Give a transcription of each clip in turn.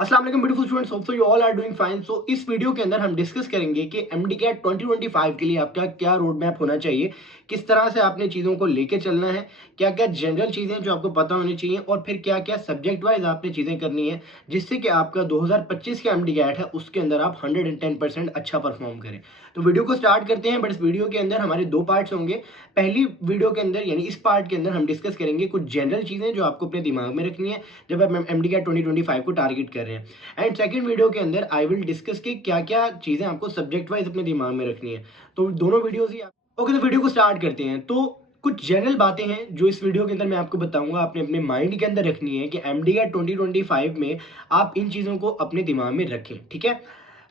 अस्सलाम वालेकुम beautiful students, hope so you all are doing fine. So इस video के अंदर हम डिस्कस करेंगे कि एमडीकैट 2025 के लिए आपका क्या रोड मैप होना चाहिए, किस तरह से आपने चीज़ों को लेके चलना है, क्या क्या जनरल चीज़ें जो आपको पता होनी चाहिए और फिर क्या क्या सब्जेक्ट वाइज आपने चीज़ें करनी है जिससे कि आपका 2025 का एमडीकैट है उसके अंदर आप 110% अच्छा परफॉर्म करें। तो वीडियो को स्टार्ट करते हैं। बट इस वीडियो के अंदर हमारे दो पार्ट्स होंगे। पहली वीडियो के अंदर यानी इस पार्ट के अंदर हम डिस्कस करेंगे कुछ जनरल चीज़ें जो आपको अपने दिमाग में रखनी है जब आप एमडीकैट 2025 को टारगेट कर रहे हैं। एंड सेकंड वीडियो के अंदर आई विल डिस्कस कि क्या क्या चीज़ें आपको सब्जेक्ट वाइज अपने दिमाग में रखनी है। तो दोनों वीडियोस ही ओके, तो वीडियो को स्टार्ट करते हैं। तो कुछ जनरल बातें हैं जो इस वीडियो के अंदर मैं आपको बताऊंगा, आपने अपने माइंड के अंदर रखनी है कि एमडीकैट 2025 में आप इन चीज़ों को अपने दिमाग में रखें। ठीक है।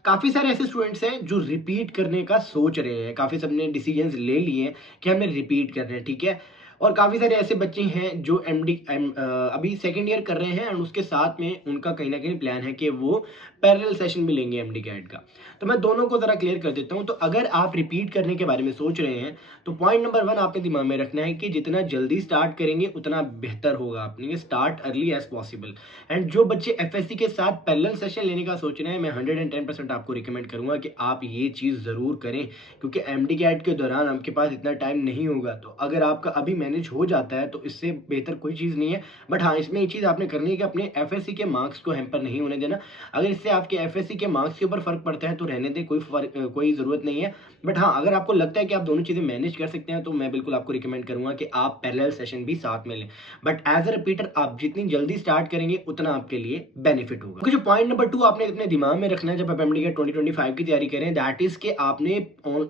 काफ़ी सारे ऐसे स्टूडेंट्स हैं जो रिपीट करने का सोच रहे हैं, काफ़ी सबने डिसीजंस ले लिए हैं कि हमने रिपीट करना है। ठीक है। और काफ़ी सारे ऐसे बच्चे हैं जो अभी सेकेंड ईयर कर रहे हैं एंड उसके साथ में उनका कहीं ना कहीं प्लान है कि वो पैरेलल सेशन भी लेंगे एमडी कैट का। तो मैं दोनों को ज़रा क्लियर कर देता हूँ। तो अगर आप रिपीट करने के बारे में सोच रहे हैं तो पॉइंट नंबर 1 आपने दिमाग में रखना है कि जितना जल्दी स्टार्ट करेंगे उतना बेहतर होगा। आपने start early as possible. And जो बच्चे एफएससी के साथ पैरेलल सेशन लेने का सोच रहे हैं, मैं 110% आपको रिकमेंड करूंगा कि आप ये चीज़ ज़रूर करें, क्योंकि एमडी कैट के दौरान आपके पास इतना टाइम नहीं होगा। तो अगर आपका अभी मैनेज हो जाता है तो इससे बेहतर कोई चीज़ नहीं है। बट हाँ, इसमें एक चीज़ आपने करनी है कि अपने एफएससी के मार्क्स को हैम्पर नहीं होने देना। अगर इससे आपके एफएससी के मार्क्स के ऊपर फर्क पड़ता है तो रहने दें, कोई ज़रूरत नहीं है। बट हाँ, अगर आपको लगता है कि आप दोनों चीज़ें मैनेज कर सकते हैं तो मैं बिल्कुल आपको रिकमेंड करूंगा कि आप पैरेलल सेशन भी साथ में लें। बट एज अ रिपीटर आप जितनी जल्दी स्टार्ट करेंगे उतना आपके लिए बेनिफिट होगा। जो पॉइंट नंबर 2 आपने अपने दिमाग में रखना है जब आप एमडीकैट 2025 की तैयारी करें, दैट इज कि आपने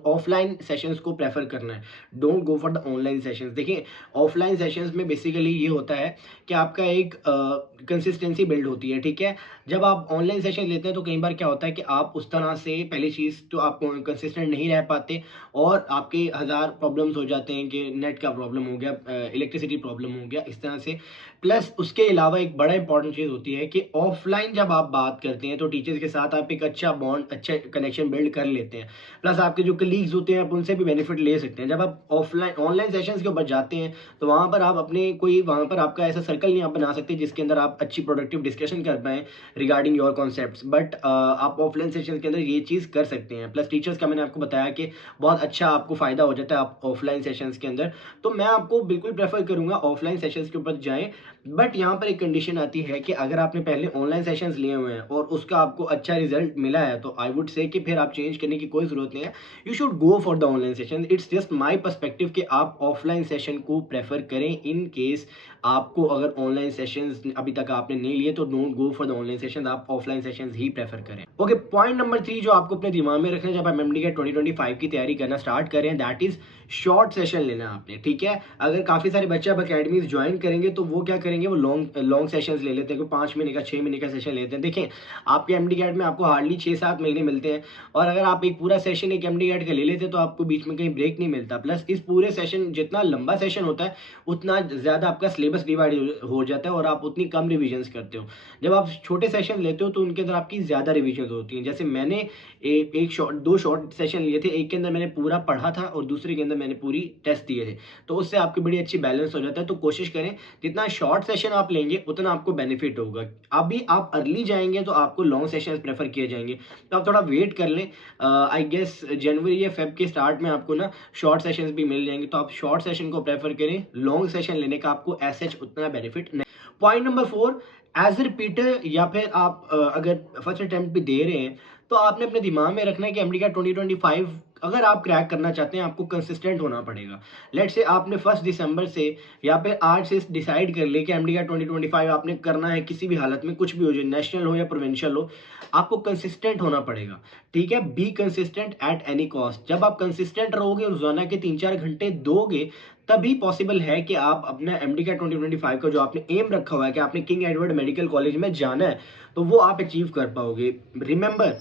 ऑफलाइन सेशंस को प्रेफर करना है। Don't go for the online sessions. देखिए, ऑफलाइन सेशंस में बेसिकली ये होता है कि आपका एक कंसिस्टेंसी बिल्ड होती है। ठीक है। जब आप ऑनलाइन सेशन लेते हैं तो कई बार क्या होता है कि आप उस तरह से पहली चीज़ तो आप कंसिस्टेंट नहीं रह पाते और आपके हज़ार प्रॉब्लम्स हो जाते हैं कि नेट का प्रॉब्लम हो गया, इलेक्ट्रिसिटी प्रॉब्लम हो गया, इस तरह से। प्लस उसके अलावा एक बड़ा इंपॉर्टेंट चीज़ होती है कि ऑफलाइन जब आप बात करते हैं तो टीचर्स के साथ आप एक अच्छा बॉन्ड, अच्छा कनेक्शन बिल्ड कर लेते हैं। प्लस आपके जो कलीग्स होते हैं आप उनसे भी बेनिफिट ले सकते हैं। जब आप ऑफलाइन ऑनलाइन सेशंस के ऊपर जाते हैं तो वहाँ पर आप अपने कोई वहाँ पर आपका ऐसा सर्कल नहीं आप बना सकते जिसके अंदर आप अच्छी प्रोडक्टिव डिस्कशन कर पाएँ रिगार्डिंग योर कॉन्सेप्ट्स। बट आप ऑफलाइन सेशन के अंदर ये चीज़ कर सकते हैं। प्लस टीचर्स का मैंने आपको बताया कि बहुत अच्छा आपको फ़ायदा हो जाता है आप ऑफलाइन सेशंस के अंदर। तो मैं आपको बिल्कुल प्रेफर करूँगा ऑफलाइन सेशंस के ऊपर जाएँ। बट यहाँ पर एक कंडीशन आती है कि अगर आपने पहले ऑनलाइन सेशंस लिए हुए हैं और उसका आपको अच्छा रिजल्ट मिला है तो आई वुड से कि फिर आप चेंज करने की कोई ज़रूरत नहीं है। You should go for the online session. It's just my perspective कि आप ऑफलाइन सेशन को प्रेफर करें इन केस आपको अगर ऑनलाइन सेशंस अभी तक आपने नहीं लिए तो don't go for the online session, आप ऑफलाइन सेशंस ही प्रेफर करें। ओके, पॉइंट नंबर 3 जो आपको अपने दिमाग में रखना है जब आप एमडीकैट 2025 की तैयारी करना स्टार्ट करें, दैट इज शॉर्ट सेशन लेना आपने। ठीक है। अगर काफ़ी सारे बच्चे अब अकेडमीज ज्वाइन करेंगे तो वो क्या करेंगे, वो लॉन्ग लॉन्ग सेशंस ले लेते हैं, कोई 5 महीने का 6 महीने का सेशन लेते हैं। देखें, आपके एमडीकैट में आपको हार्डली 6-7 महीने मिलते हैं और अगर आप एक पूरा सेशन एक एमडीकैट का ले लेते हैं तो आपको बीच में कहीं ब्रेक नहीं मिलता। प्लस इस पूरे सेशन, जितना लंबा सेशन होता है उतना ज़्यादा आपका सिलेबस डिवाइड हो जाता है और आप उतनी कम रिविजन्स करते हो। जब आप छोटे सेशन लेते हो तो उनके अंदर आपकी ज़्यादा रिविजन्स होती हैं। जैसे मैंने एक शॉर्ट 2 शॉर्ट सेशन लिए थे, एक के अंदर मैंने पूरा पढ़ा था और दूसरे के अंदर मैंने पूरी टेस्ट दिए थे। तो उससे आपकी बड़ी अच्छी बैलेंस हो जाता है। तो कोशिश करें जितना शॉर्ट सेशन आप लेंगे उतना आपको बेनिफिट होगा। अभी आप अर्ली जाएंगे तो आपको लॉन्ग सेशन प्रेफर किए जाएंगे, तो आप थोड़ा वेट कर लें। आई गेस जनवरी या फेब के स्टार्ट में आपको ना शॉर्ट सेशंस भी मिल जाएंगे, तो आप शॉर्ट सेशन को प्रेफर करें। लॉन्ग सेशन लेने का आपको एज उतना बेनिफिट नहीं। Point number 4, as a repeater या फिर आप अगर फर्स्ट अटेम्प्ट भी दे रहे हैं तो आपने अपने दिमाग में रखना है कि एमडीकैट 2025 अगर आप क्रैक करना चाहते हैं आपको कंसिस्टेंट होना पड़ेगा। लेट्स से आपने 1 दिसंबर से या फिर आज से डिसाइड कर ले कि एमडीकैट 2025 आपने करना है, किसी भी हालत में कुछ भी हो जाए, नेशनल हो या प्रोविंशियल हो, आपको कंसिस्टेंट होना पड़ेगा। ठीक है। Be consistent at any cost. जब आप कंसिस्टेंट रहोगे, रोजाना के 3-4 घंटे दोगे, तभी पॉसिबल है कि आप अपना एमडीकैट 2025 का जो आपने एम रखा हुआ है कि आपने किंग एडवर्ड मेडिकल कॉलेज में जाना है, तो वो आप अचीव कर पाओगे। रिमेंबर,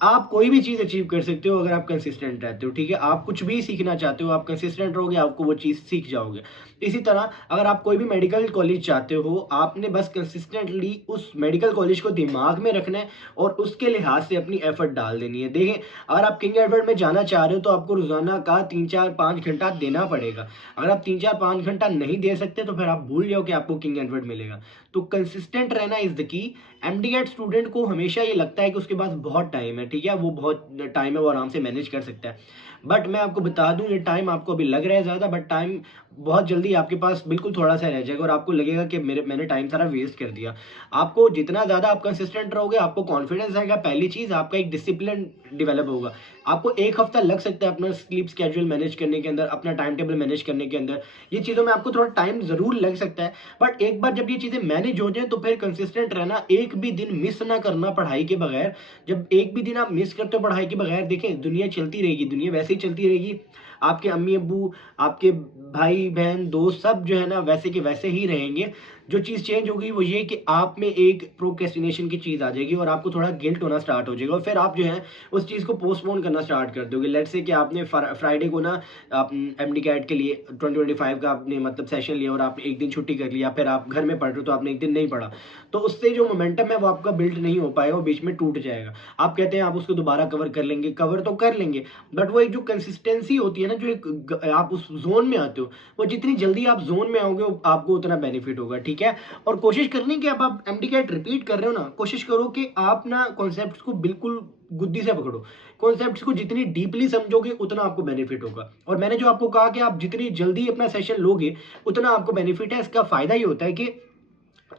आप कोई भी चीज़ अचीव कर सकते हो अगर आप कंसिस्टेंट रहते हो। ठीक है। आप कुछ भी सीखना चाहते हो, आप कंसिस्टेंट रहोगे, आपको वो चीज़ सीख जाओगे। इसी तरह अगर आप कोई भी मेडिकल कॉलेज चाहते हो, आपने बस कंसिस्टेंटली उस मेडिकल कॉलेज को दिमाग में रखना है और उसके लिहाज से अपनी एफर्ट डाल देनी है। देखें, अगर आप किंग एडवर्ड में जाना चाह रहे हो तो आपको रोजाना का 3-4-5 घंटा देना पड़ेगा। अगर आप 3-4-5 घंटा नहीं दे सकते तो फिर आप भूल जाओ कि आपको किंग एडवर्ड मिलेगा। तो कंसिस्टेंट रहना इज द की। एमडीएट स्टूडेंट को हमेशा ये लगता है कि उसके पास बहुत टाइम है, ठीक है, वो बहुत टाइम है, वो आराम से मैनेज कर सकता है। बट मैं आपको बता दूं, ये टाइम आपको अभी लग रहा है ज़्यादा, बट टाइम बहुत जल्दी आपके पास बिल्कुल थोड़ा सा रह जाएगा और आपको लगेगा कि मैंने टाइम सारा वेस्ट कर दिया। आपको जितना ज़्यादा आप कंसिस्टेंट रहोगे, आपको कॉन्फिडेंस आएगा, पहली चीज़ आपका एक डिसिप्लिन डेवलप होगा। आपको 1 हफ्ता लग सकता है अपना स्लीप स्केड्यूल मैनेज करने के अंदर, अपना टाइम टेबल मैनेज करने के अंदर, ये चीज़ों में आपको थोड़ा टाइम ज़रूर लग सकता है। बट एक बार जब ये चीज़ें मैनेज हो जाए तो फिर कंसिस्टेंट रहना, एक भी दिन मिस ना करना पढ़ाई के बगैर। जब एक भी दिन आप मिस करते हो पढ़ाई के बगैर, देखें दुनिया चलती रहेगी, दुनिया वैसे ही चलती रहेगी। आपके अम्मी अब्बू, आपके भाई बहन दोस्त सब जो है ना वैसे के वैसे ही रहेंगे। जो चीज़ चेंज होगी वो ये कि आप में एक प्रोक्रेस्टिनेशन की चीज़ आ जाएगी और आपको थोड़ा गिल्ट होना स्टार्ट हो जाएगा और फिर आप जो है उस चीज़ को पोस्टपोन करना स्टार्ट कर दोगे। लेट्स से कि आपने फ्राइडे को ना आप एमडी कैट के लिए 2025 का आपने मतलब सेशन लिया और आपने एक दिन छुट्टी कर लिया, फिर आप घर में पढ़ रहे हो तो आपने एक दिन नहीं पढ़ा, तो उससे जो मोमेंटम है वो आपका बिल्ड नहीं हो पाएगा, वो बीच में टूट जाएगा। आप कहते हैं आप उसको दोबारा कवर कर लेंगे, कवर तो कर लेंगे, बट वो एक जो कंसिस्टेंसी होती है ना, जो एक आप उस जोन में आते हो, वो जितनी जल्दी आप जोन में आओगे आपको उतना बेनिफिट होगा, ठीक है। और कोशिश करनी कि अब आप एमडी कैट रिपीट कर रहे हो ना, कोशिश करो कि आप ना कॉन्सेप्ट्स को बिल्कुल गुद्दी से पकड़ो। कॉन्सेप्ट्स को जितनी डीपली समझोगे उतना आपको बेनिफिट होगा। और मैंने जो आपको कहा कि आप जितनी जल्दी अपना सेशन लोगे उतना आपको बेनिफिट है। इसका फायदा ये होता है कि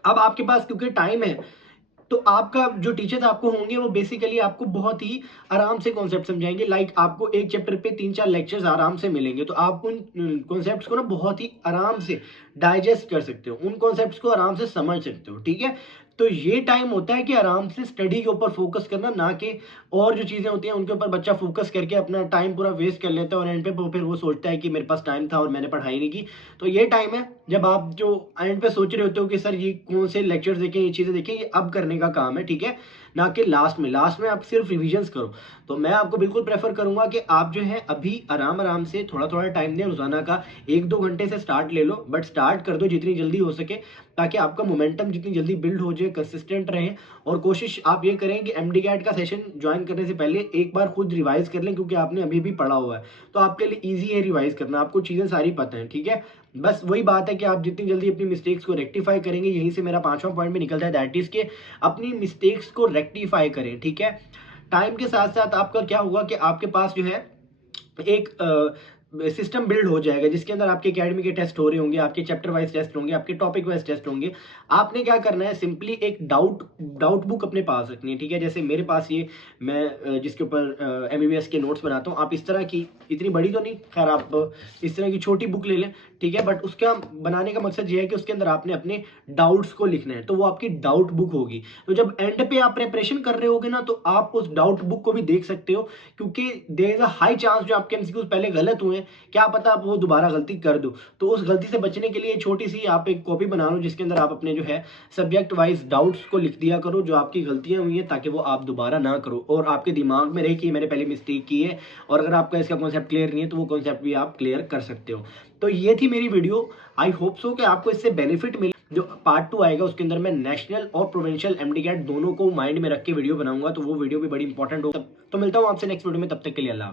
अब आपके पास क्योंकि टाइम है, तो आपका जो टीचर्स आपको होंगे वो बेसिकली आपको बहुत ही आराम से कॉन्सेप्ट समझाएंगे। लाइक आपको एक चैप्टर पे 3-4 लेक्चर्स आराम से मिलेंगे, तो आप उन कॉन्सेप्ट्स को ना बहुत ही आराम से डाइजेस्ट कर सकते हो, उन कॉन्सेप्ट्स को आराम से समझ सकते हो, ठीक है। तो ये टाइम होता है कि आराम से स्टडी के ऊपर फोकस करना, ना कि और जो चीज़ें होती हैं उनके ऊपर बच्चा फोकस करके अपना टाइम पूरा वेस्ट कर लेता है और एंड पे फिर वो सोचता है कि मेरे पास टाइम था और मैंने पढ़ाई नहीं की। तो ये टाइम है जब आप जो एंड पे सोच रहे होते हो कि सर ये कौन से लेक्चर्स देखें, ये चीज़ें देखें, ये अब करने का काम है, ठीक है, ना कि लास्ट में आप सिर्फ रिविजन्स करो। तो मैं आपको बिल्कुल प्रेफर करूंगा कि आप जो है अभी आराम आराम से थोड़ा थोड़ा टाइम दें, रोजाना का 1-2 घंटे से स्टार्ट ले लो, बट स्टार्ट कर दो जितनी जल्दी हो सके, ताकि आपका मोमेंटम जितनी जल्दी बिल्ड हो जाए, कंसिस्टेंट रहें। और कोशिश आप ये करें कि एमडी कैट का सेशन ज्वाइन करने से पहले एक बार खुद रिवाइज कर लें, क्योंकि आपने अभी भी पढ़ा हुआ है तो आपके लिए ईजी है रिवाइज करना, आपको चीज़ें सारी पता है, ठीक है। बस वही बात है कि आप जितनी जल्दी अपनी मिस्टेक्स को रेक्टिफाई करेंगे, यहीं से मेरा 5वां पॉइंट भी निकलता है, दैट इज के अपनी मिस्टेक्स को रेक्टिफाई करें, ठीक है। टाइम के साथ साथ आपका क्या होगा कि आपके पास जो है एक सिस्टम बिल्ड हो जाएगा जिसके अंदर आपके एकेडमी के टेस्ट हो रहे होंगे, आपके चैप्टर वाइज टेस्ट होंगे, आपके टॉपिक वाइज टेस्ट होंगे। आपने क्या करना है, सिंपली एक डाउट बुक अपने पास रखनी है, ठीक है। जैसे मेरे पास ये मैं जिसके ऊपर एमबीबीएस के नोट्स बनाता हूँ, आप इस तरह की, इतनी बड़ी तो नहीं खैर, आप इस तरह की छोटी बुक ले लें, ठीक है। बट उसका बनाने का मकसद ये है कि उसके अंदर आपने अपने डाउट्स को लिखना है, तो वो आपकी डाउट बुक होगी। तो जब एंड पे आप प्रिपरेशन कर रहे होगे ना, तो आप उस डाउट बुक को भी देख सकते हो, क्योंकि there is a high chance जो आपके एमसीक्यूज पहले गलत हुए, क्या पता आप वो दोबारा गलती कर दो। तो उस गलती से बचने के लिए छोटी सी आप एक कॉपी बना लो जिसके अंदर आप अपने जो है सब्जेक्ट वाइज डाउट्स को लिख दिया करो, जो आपकी गलतियां हुई हैं, ताकि वो आप दोबारा ना करो और आपके दिमाग में रहे कि मैंने पहले मिस्टेक की है। और अगर आपका इसका कॉन्सेप्ट क्लियर नहीं है तो वो कॉन्सेप्ट भी आप क्लियर कर सकते हो। तो ये थी मेरी वीडियो, आई होप सो कि आपको इससे बेनिफिट मिले। जो पार्ट 2 आएगा उसके अंदर मैं नेशनल और प्रोविंशियल एमडी कैट दोनों को माइंड में रख के वीडियो बनाऊंगा, तो वो वीडियो भी बड़ी इंपॉर्टेंट हो। तो मिलता हूँ आपसे नेक्स्ट वीडियो में, तब तक के लिए अल्लाह।